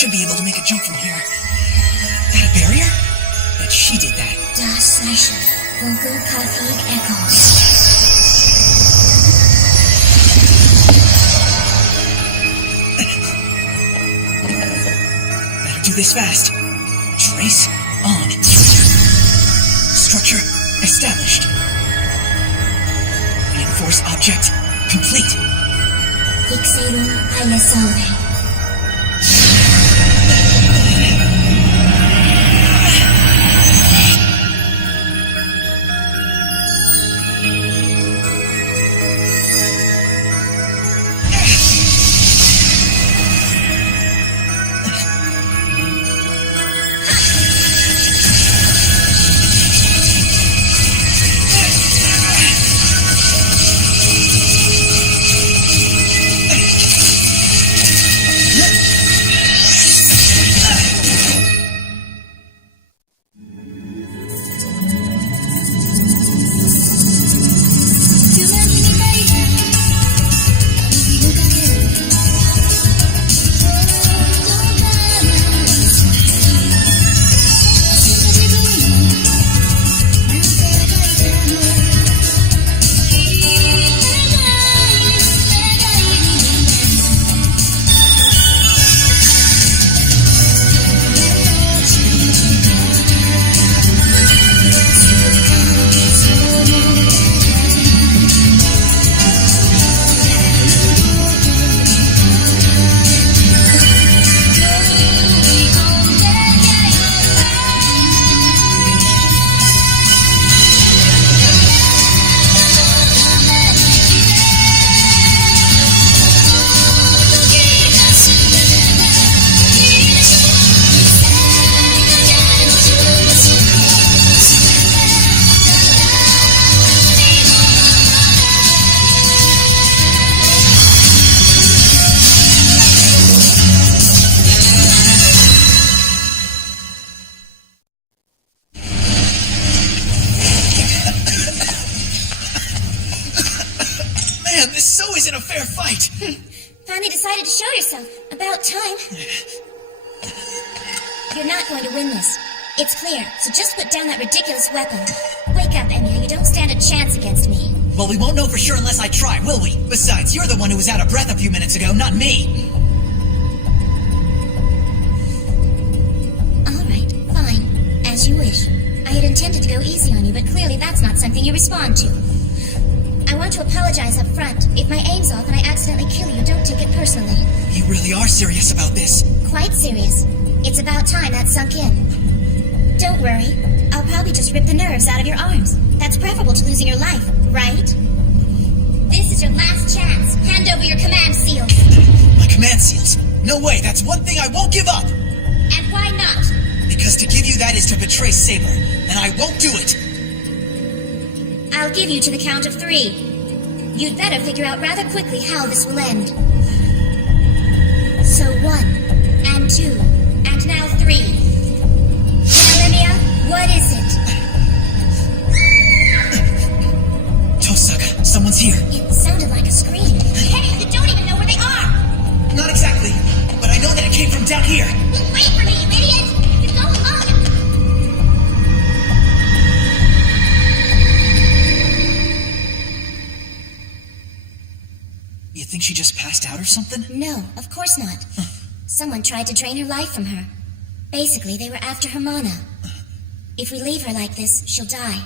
should be able to make a jump from here. That a barrier? Bet she did that. Das Zeichen. Vocal Catholic Echoes. Better do this fast. Trace on. Structure established. Reinforce object complete. Fixating Painesaude. Isn't a fair fight. Finally decided to show yourself. About time. You're not going to win this. It's clear, so just put down that ridiculous weapon. Wake up, Emilia. You don't stand a chance against me. Well, we won't know for sure unless I try, will we? Besides, you're the one who was out of breath a few minutes ago, not me. All right, fine. As you wish. I had intended to go easy on you, but clearly that's not something you respond to. I want to apologize up front. If my aim's off and I accidentally kill you, don't take it personally. You really are serious about this? Quite serious. It's about time that sunk in. Don't worry. I'll probably just rip the nerves out of your arms. That's preferable to losing your life, right? This is your last chance. Hand over your command seals. My command seals? No way, that's one thing I won't give up! And why not? Because to give you that is to betray Saber, and I won't do it! I'll give you to the count of 3. You'd better figure out rather quickly how this will end. So 1, and 2, and now 3. Now, Emilia, what is it? Tosaka, someone's here. It sounded like a scream. Hey, you don't even know where they are! Not exactly, but I know that it came from down here. Well, wait for me, you idiot! You go alone! You think she just passed out or something? No, of course not. Someone tried to drain her life from her. Basically, they were after her mana. If we leave her like this, she'll die.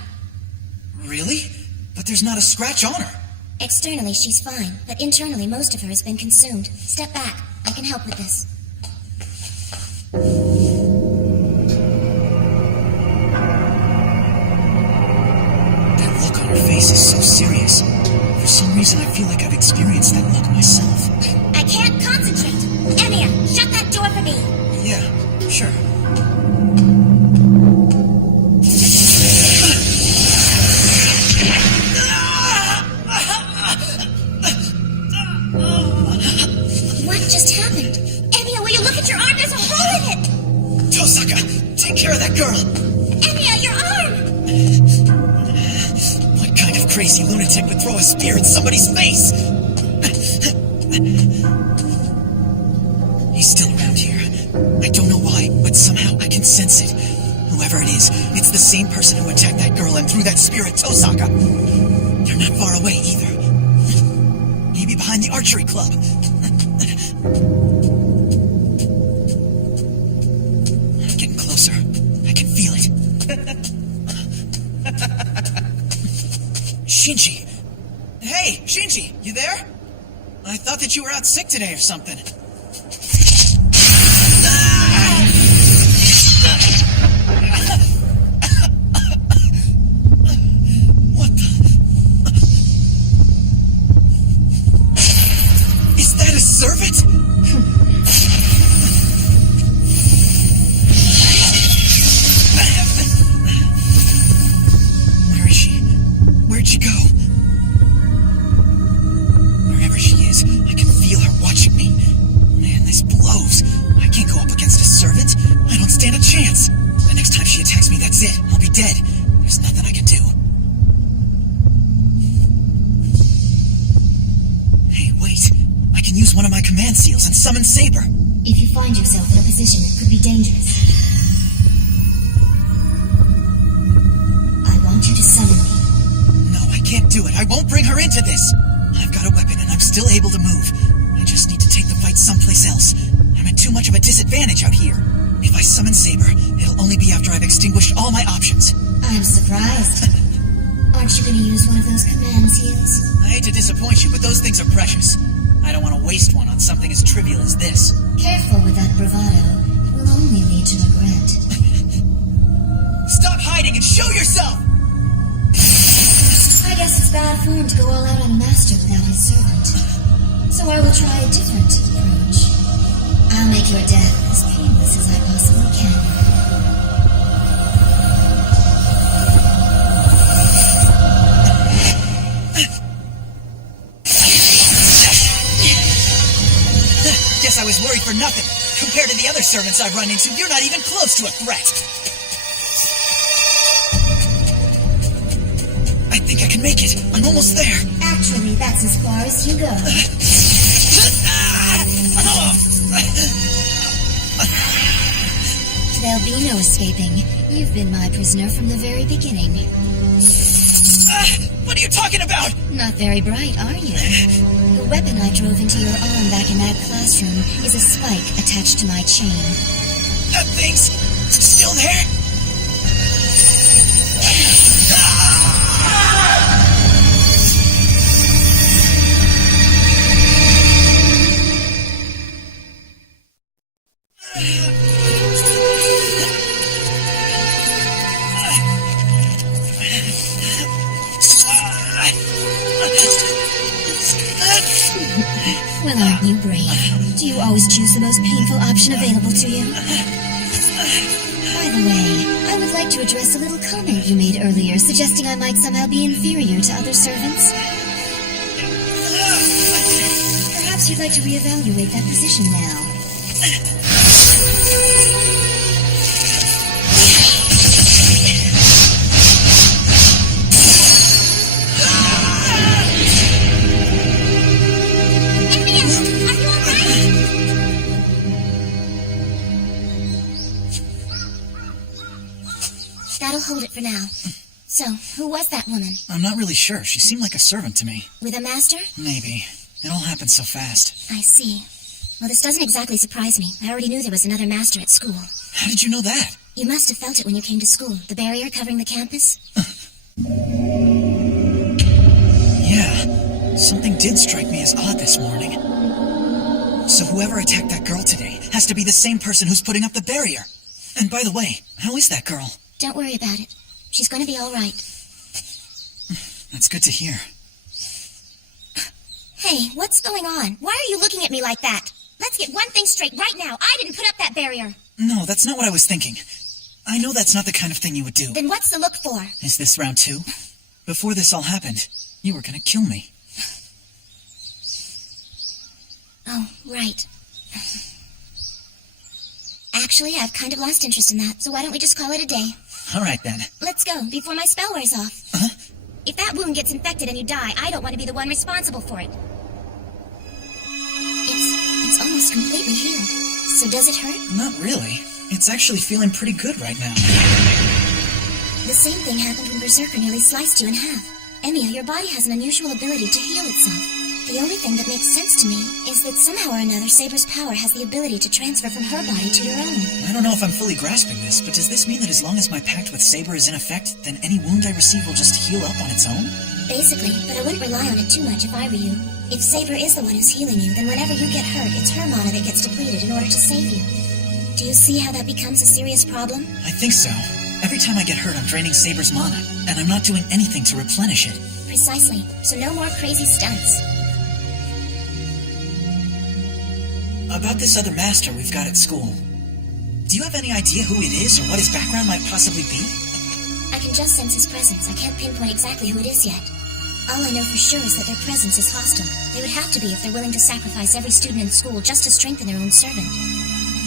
Really? But there's not a scratch on her. Externally, she's fine, but internally, most of her has been consumed. Step back. I can help with this. That look on her face is so serious. For some reason, I feel like I've experienced that look myself. I can't concentrate. Emilia, shut that door for me. Yeah, sure. What just happened? Emilia, will you look at your arm? There's a hole in it. Tosaka, take care of that girl. Emilia, your arm. What kind of crazy lunatic would throw a spear in somebody's face? He's still around here. I don't know why, but somehow I can sense it. Whoever it is, it's the same person who attacked that girl and threw that spear at Tosaka. They're not far away either. Maybe behind the archery club. I'm getting closer. I can feel it. Shinji. Hey, Shinji, you there? I thought that you were out sick today or something. What the? Is that a servant? Where is she? Where'd she go? Wherever she is, I can feel her watching me. Man, this blows. I can't go up against a servant. I don't stand a chance. The next time she attacks me, that's it. I'll be dead. There's nothing I can do. Hey, wait. I can use one of my command seals and summon Saber. If you find yourself in a position that could be dangerous, I want you to summon me. No, I can't do it. I won't bring her into this. I've got a weapon and I'm still able to move. I just need to take the fight someplace else. I'm at too much of a disadvantage out here. If I summon Saber, it'll only be after I've extinguished all my options. I'm surprised. Aren't you going to use one of those command seals? I hate to disappoint you, but those things are precious. I don't want to waste one on something as trivial as this. Careful with that bravado. It will only lead to regret. Stop hiding and show yourself! I guess it's bad form to go all out on a master without his servant. So I will try a different approach. I'll make your death as painless as I possibly can. Guess I was worried for nothing. Compared to the other servants I've run into, you're not even close to a threat. I think I can make it. I'm almost there. Actually, that's as far as you go. There'll be no escaping. You've been my prisoner from the very beginning. What are you talking about? Not very bright, are you? The weapon I drove into your arm back in that classroom is a spike attached to my chain. That thing's still there? Well, aren't you brave? Do you always choose the most painful option available to you? By the way, I would like to address a little comment you made earlier, suggesting I might somehow be inferior to other servants. Perhaps you'd like to reevaluate that position now. That'll hold it for now. So, who was that woman? I'm not really sure. She seemed like a servant to me. With a master? Maybe. It all happened so fast. I see. Well, this doesn't exactly surprise me. I already knew there was another master at school. How did you know that? You must have felt it when you came to school. The barrier covering the campus? Yeah. Something did strike me as odd this morning. So whoever attacked that girl today has to be the same person who's putting up the barrier. And by the way, how is that girl? Don't worry about it. She's going to be all right. That's good to hear. Hey, what's going on? Why are you looking at me like that? Let's get one thing straight right now. I didn't put up that barrier. No, that's not what I was thinking. I know that's not the kind of thing you would do. Then what's the look for? Is this round 2? Before this all happened, you were gonna kill me. Oh, right. Actually, I've kind of lost interest in that, so why don't we just call it a day? All right, then. Let's go, before my spell wears off. Huh? If that wound gets infected and you die, I don't want to be the one responsible for it. It's almost completely healed. So does it hurt? Not really. It's actually feeling pretty good right now. The same thing happened when Berserker nearly sliced you in half. Emiya, your body has an unusual ability to heal itself. The only thing that makes sense to me is that somehow or another Saber's power has the ability to transfer from her body to your own. I don't know if I'm fully grasping this, but does this mean that as long as my pact with Saber is in effect, then any wound I receive will just heal up on its own? Basically, but I wouldn't rely on it too much if I were you. If Saber is the one who's healing you, then whenever you get hurt, it's her mana that gets depleted in order to save you. Do you see how that becomes a serious problem? I think so. Every time I get hurt, I'm draining Saber's mana, and I'm not doing anything to replenish it. Precisely. So no more crazy stunts. About this other master we've got at school. Do you have any idea who it is or what his background might possibly be? I can just sense his presence. I can't pinpoint exactly who it is yet. All I know for sure is that their presence is hostile. They would have to be if they're willing to sacrifice every student in school just to strengthen their own servant.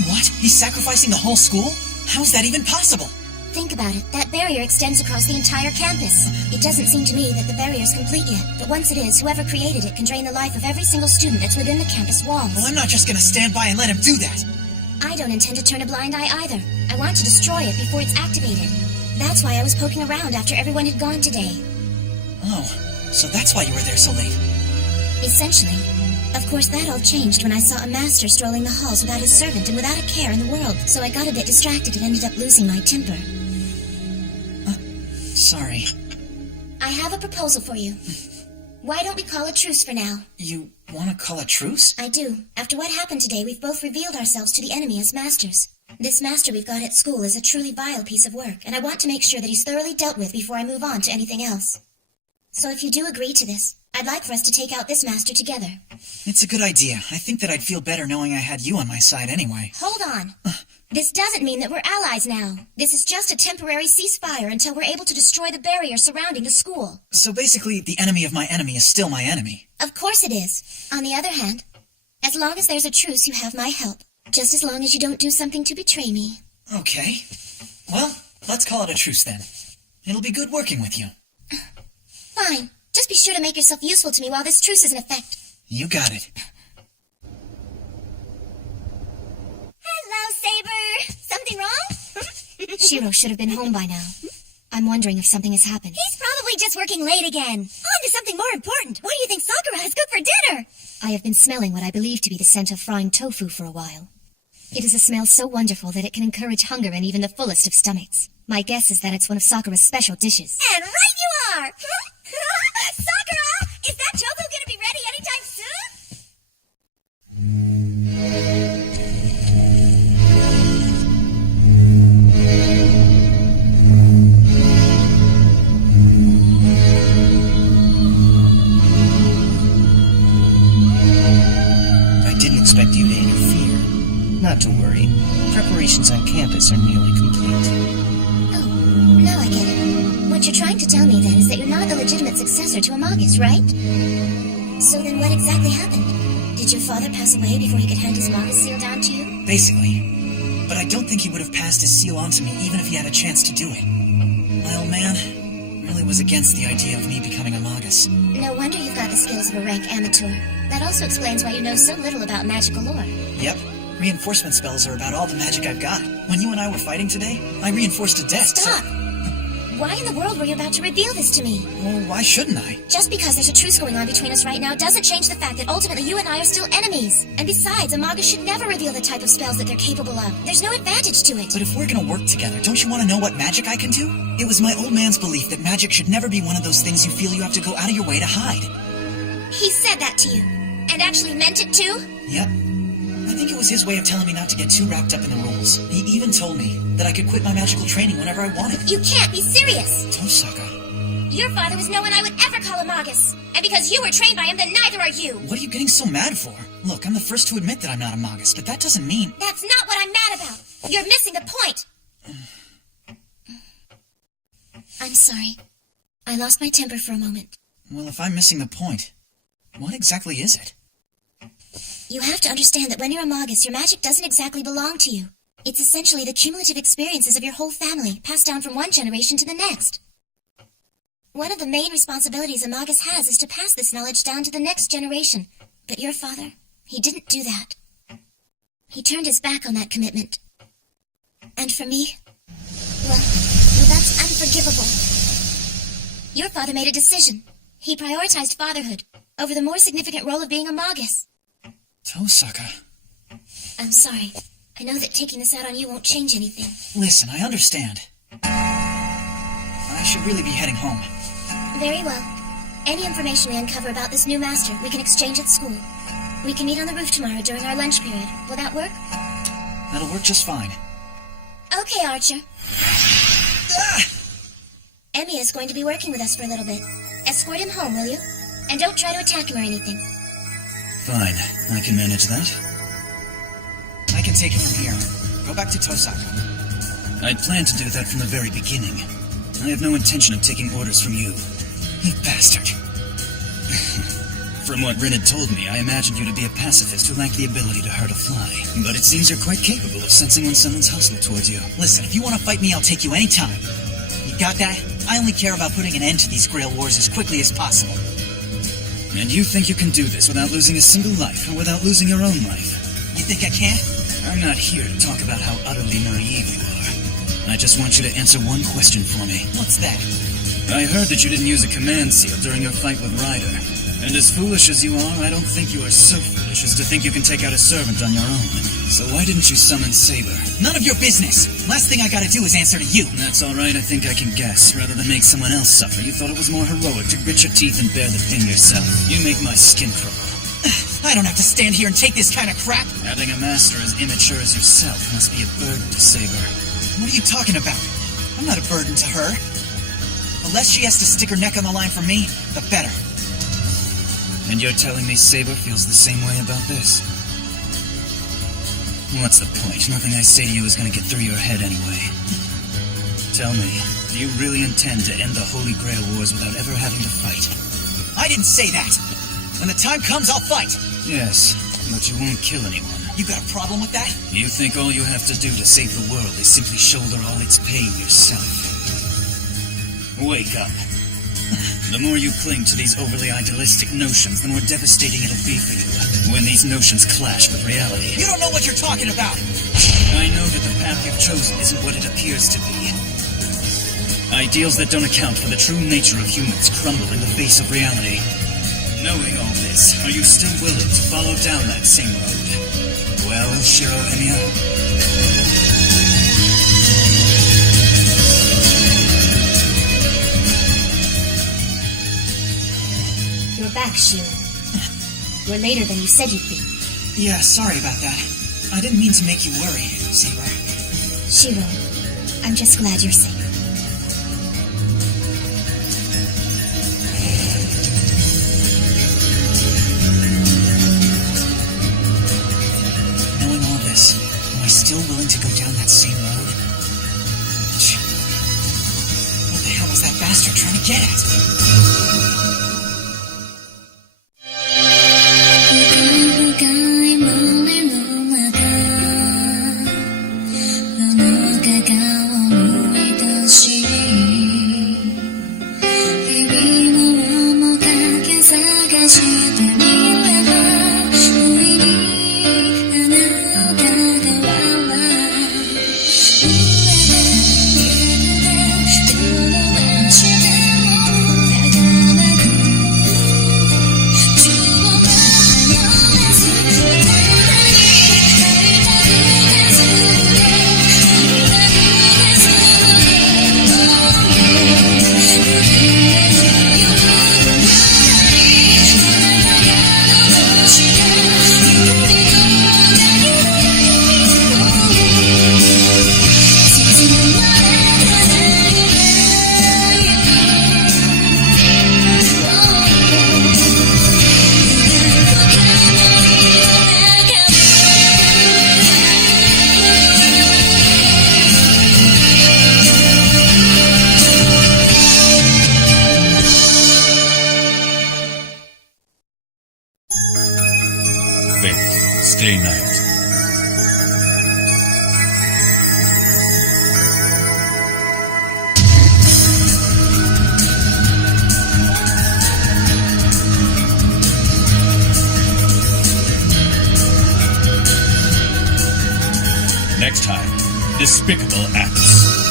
What? He's sacrificing the whole school? How is that even possible? Think about it. That barrier extends across the entire campus. It doesn't seem to me that the barrier's complete yet, but once it is, whoever created it can drain the life of every single student that's within the campus walls. Well, I'm not just gonna stand by and let him do that. I don't intend to turn a blind eye either. I want to destroy it before it's activated. That's why I was poking around after everyone had gone today. Oh, so that's why you were there so late. Essentially. Of course, that all changed when I saw a master strolling the halls without his servant and without a care in the world, so I got a bit distracted and ended up losing my temper. Sorry. I have a proposal for you. Why don't we call a truce for now? You want to call a truce? I do. After what happened today, we've both revealed ourselves to the enemy as masters. This master we've got at school is a truly vile piece of work, and I want to make sure that he's thoroughly dealt with before I move on to anything else. So if you do agree to this, I'd like for us to take out this master together. It's a good idea. I think that I'd feel better knowing I had you on my side anyway. Hold on. This doesn't mean that we're allies now. This is just a temporary ceasefire until we're able to destroy the barrier surrounding the school. So basically, the enemy of my enemy is still my enemy. Of course it is. On the other hand, as long as there's a truce, you have my help. Just as long as you don't do something to betray me. Okay. Well, let's call it a truce then. It'll be good working with you. Fine. Just be sure to make yourself useful to me while this truce is in effect. You got it. Hello, Saber. Something wrong? Shiro should have been home by now. I'm wondering if something has happened. He's probably just working late again. On to something more important. What do you think Sakura has cooked for dinner? I have been smelling what I believe to be the scent of frying tofu for a while. It is a smell so wonderful that it can encourage hunger in even the fullest of stomachs. My guess is that it's one of Sakura's special dishes. And right you are! Sakura! Is that tofu gonna be ready anytime soon? I didn't expect you to interfere. Not to worry. Preparations on campus are nearly complete. Oh, now I get it. What you're trying to tell me then is that you're not a legitimate successor to Amagus, right? So then what exactly happened? Did your father pass away before he could hand his Magus seal down to you? Basically. But I don't think he would have passed his seal on to me even if he had a chance to do it. My old man really was against the idea of me becoming a Magus. No wonder you've got the skills of a rank amateur. That also explains why you know so little about magical lore. Yep. Reinforcement spells are about all the magic I've got. When you and I were fighting today, I reinforced to death. Stop! Why in the world were you about to reveal this to me? Well, why shouldn't I? Just because there's a truce going on between us right now doesn't change the fact that ultimately you and I are still enemies. And besides, a Magus should never reveal the type of spells that they're capable of. There's no advantage to it. But if we're gonna work together, don't you want to know what magic I can do? It was my old man's belief that magic should never be one of those things you feel you have to go out of your way to hide. He said that to you. And actually meant it too? Yep. I think it was his way of telling me not to get too wrapped up in the rules. He even told me that I could quit my magical training whenever I wanted. You can't be serious! Tosaka. Your father was no one I would ever call a Magus. And because you were trained by him, then neither are you. What are you getting so mad for? Look, I'm the first to admit that I'm not a Magus, but that doesn't mean... That's not what I'm mad about. You're missing the point. I'm sorry. I lost my temper for a moment. Well, if I'm missing the point, what exactly is it? You have to understand that when you're a Magus, your magic doesn't exactly belong to you. It's essentially the cumulative experiences of your whole family, passed down from one generation to the next. One of the main responsibilities a Magus has is to pass this knowledge down to the next generation. But your father, he didn't do that. He turned his back on that commitment. And for me, well, that's unforgivable. Your father made a decision. He prioritized fatherhood over the more significant role of being a Magus. Tosaka. I'm sorry. I know that taking this out on you won't change anything. Listen, I understand. I should really be heading home. Very well. Any information we uncover about this new master, we can exchange at school. We can meet on the roof tomorrow during our lunch period. Will that work? That'll work just fine. Okay, Archer. Ah! Emiya is going to be working with us for a little bit. Escort him home, will you? And don't try to attack him or anything. Fine, I can manage that. I can take it from here. Go back to Tosaka. I'd planned to do that from the very beginning. I have no intention of taking orders from you. You bastard. From what Rin had told me, I imagined you to be a pacifist who lacked the ability to hurt a fly. But it seems you're quite capable of sensing when someone's hostile towards you. Listen, if you want to fight me, I'll take you anytime. You got that? I only care about putting an end to these Grail Wars as quickly as possible. And you think you can do this without losing a single life, or without losing your own life? You think I can? I'm not here to talk about how utterly naive you are. I just want you to answer one question for me. What's that? I heard that you didn't use a command seal during your fight with Ryder. And as foolish as you are, I don't think you are so foolish as to think you can take out a servant on your own. So why didn't you summon Saber? None of your business! Last thing I gotta do is answer to you! That's alright, I think I can guess. Rather than make someone else suffer, you thought it was more heroic to grit your teeth and bear the pain yourself. You make my skin crawl. I don't have to stand here and take this kind of crap! Having a master as immature as yourself must be a burden to Saber. What are you talking about? I'm not a burden to her. The less she has to stick her neck on the line for me, the better. And you're telling me Saber feels the same way about this? What's the point? Nothing I say to you is going to get through your head anyway. Tell me, do you really intend to end the Holy Grail Wars without ever having to fight? I didn't say that! When the time comes, I'll fight! Yes, but you won't kill anyone. You got a problem with that? You think all you have to do to save the world is simply shoulder all its pain yourself. Wake up. The more you cling to these overly idealistic notions, the more devastating it'll be for you when these notions clash with reality. You don't know what you're talking about! I know that the path you've chosen isn't what it appears to be. Ideals that don't account for the true nature of humans crumble in the face of reality. Knowing all this, are you still willing to follow down that same road? Well, Shiro Emiya? You're back, Shiro. You're later than you said you'd be. Yeah, sorry about that. I didn't mean to make you worry, Saber. Shiro, I'm just glad you're safe. Knowing all this, am I still willing to go down that same road? What the hell was that bastard trying to get at? Fate, stay night. Next time, Despicable Acts.